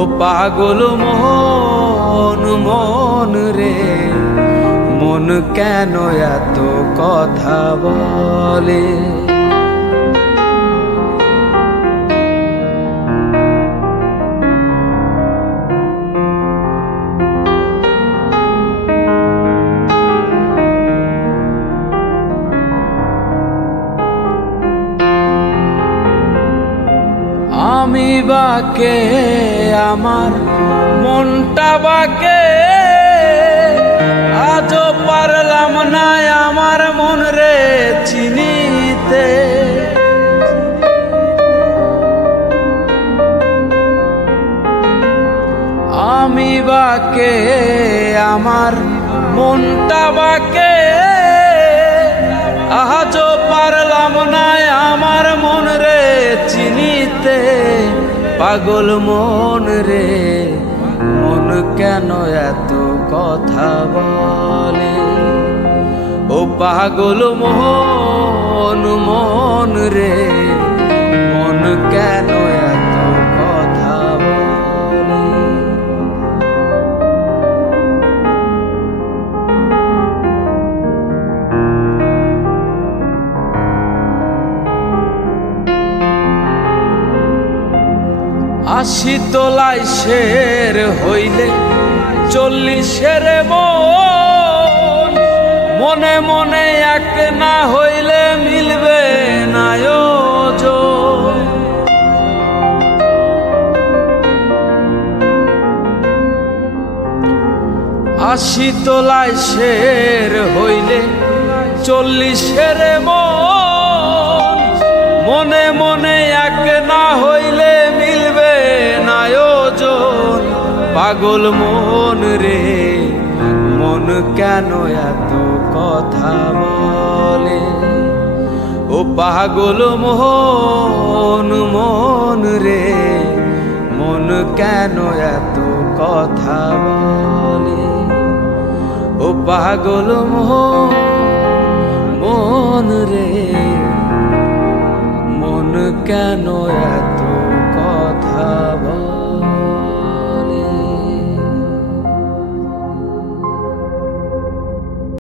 ও পাগল মন মন রে, মন কেন এত কথা বলে? আমি বাকে আমার মনটা বাকে, আজও পারলাম না আমার মন রে চিনিতে। আমি বাকে আমার মনটা বাকে, আজও পারলাম না আমার মন রে চিনিতে। পাগল মন রে, মন কেন এত কথা বলে? ও পাগল মন মন রে, মন কেন এত কথা বলে? আশি তোলায় শের হইলে 40-এর মন, মনে মনে এক না হইলে মিলবে না ওজন। আশি তোলায় শের হইলে 40-এর মন, মনে মনে এক না হইলে মিলবে না ওজন। পাগল মন রে, মন কেন এত কথা বলে? ও পাগল মন মন রে, মন কেন এত কথা বলে? ও পাগল মন রে, মন কেন এত কথা বলে?